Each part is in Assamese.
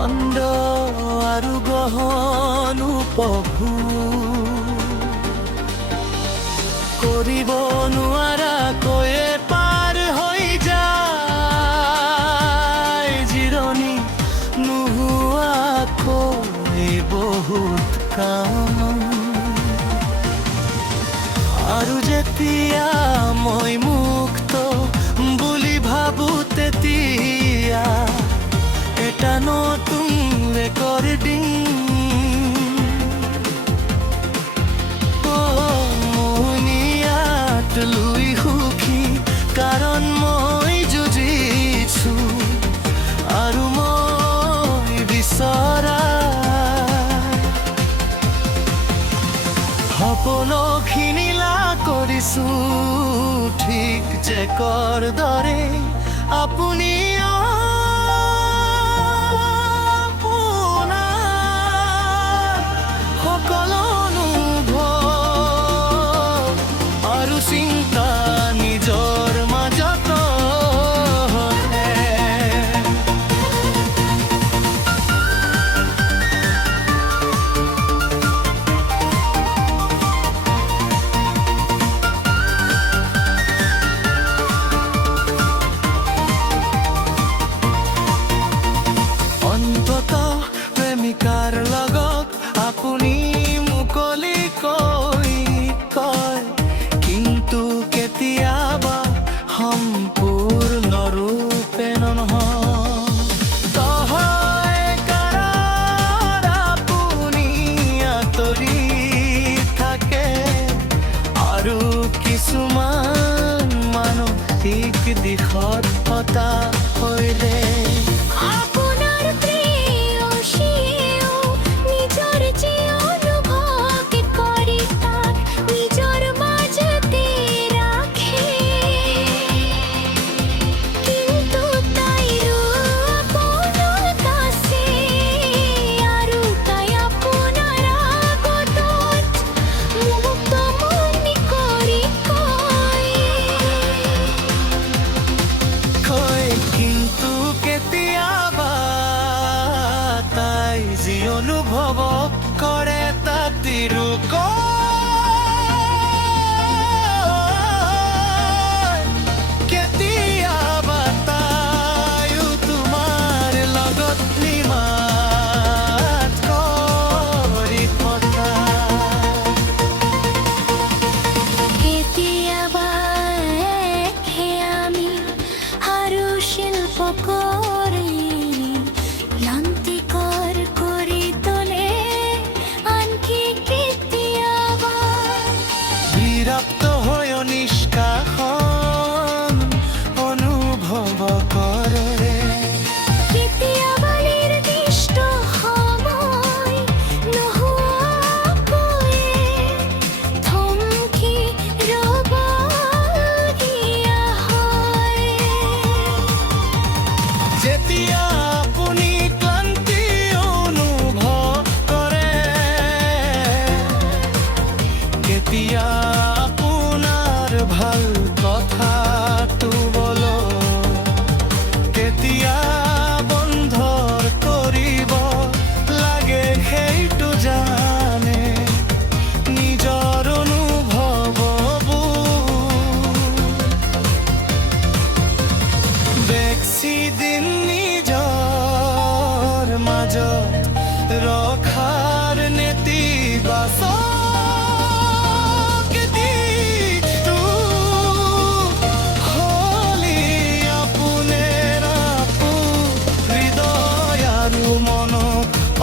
খণ্ড আৰু গহন উপভু কৰিব নোৱাৰাকৈয়ে পাৰ হৈ যায় জিৰণি নোহোৱাকৈ বহুত কাম। আৰু যেতিয়া মই মুক্ত বুলি ভাবো তেতিয়া এটা নতুন ৰেকৰ্ডিং লৈ সুখী কাৰণ মই যুঁজিছো আৰু মই বিচৰা সপোনখিনি লাভ কৰিছো ঠিক জেকৰ দৰে আপুনি সকলো অনুভৱ আৰু চিন্তা নিজৰ মাজত অন্তত প্ৰেমিকাৰ লগত আপুনি মুকলিকৈ কয়, কিন্তু কেতিয়াবা সম্পূৰ্ণৰূপে নহয়। কাৰণ আপুনি আঁতৰি থাকে আৰু কিছুমান মানসিক দিশত হতাশ হৈলে অনুভৱ কৰে তাতিৰো কেতিয়াবা তাইও তোমাৰ লগত নিমাত কৰি থকা কেতিয়াবা আমি আৰু শিল্প কৰি বিৰক্ত হৈ নিষ্কাশন অনুভৱ কৰে। কেতিয়াবা নিৰ্দিষ্ট সময় নোহোৱাকৈয়ে থমকি ৰ'বলগীয়া হয়। যেতিয়া আপুনি ক্লান্তি অনুভৱ কৰে, কেতিয়া আপোনাৰ ভাল কথাটো বলো, কেতিয়া বন্ধ কৰিব লাগে সেইটো জানে নিজৰ অনুভৱবোৰ বেছিদিন নিজৰ মাজত ৰখাৰ নেতিবাচক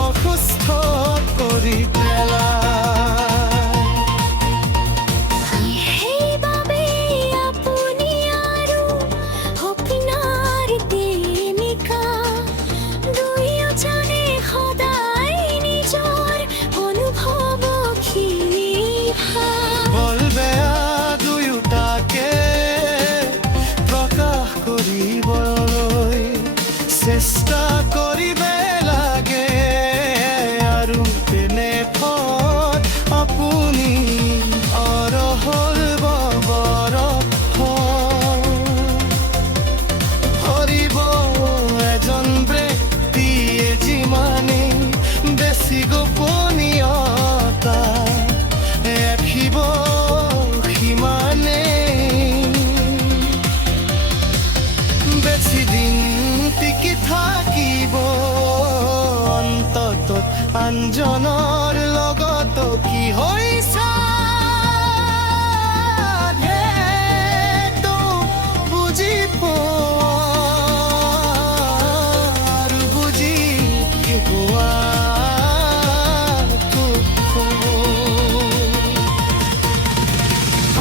অসুস্থ কৰি সেইবাবে আপুনি আৰু সপোনৰ প্ৰেমিকা দুয়োজনে সদায় নিজৰ সতত আনজনৰ লগত কি হৈছা সেইটো বুজি পোৱা আৰু বুজি পোৱাটো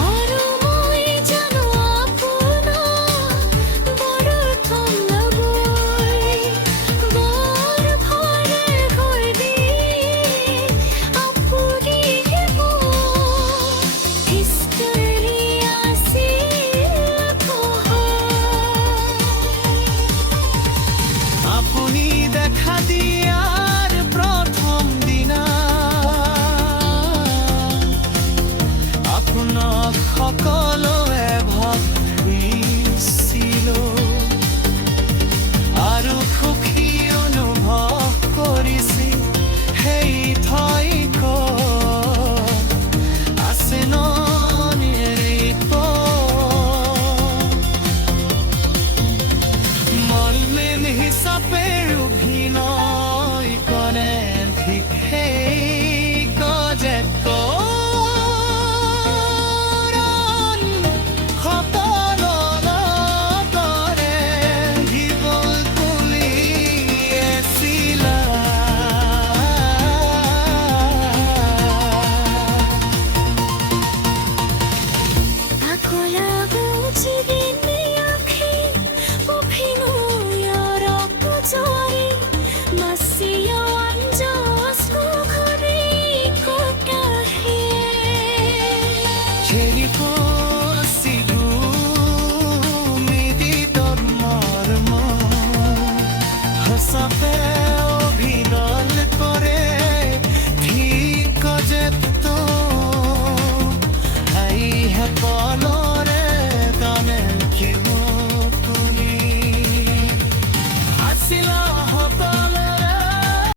আৰু মই জানো আপোনাক বৰ থম লগৈ বৰ ভৰে গৈ দি আপুনি হিষ্টৰী আছিল আপুনি দেখা দিয়াৰ প্ৰথম দিনা আপোনাক সকলোৱে ভাবিছিলোঁ আৰু সুখী অনুভৱ কৰিছিল সেই ঠাইখন আছে ন নিৰিপ মলমেন হিচাপে অভিনয় কৰে ঠিক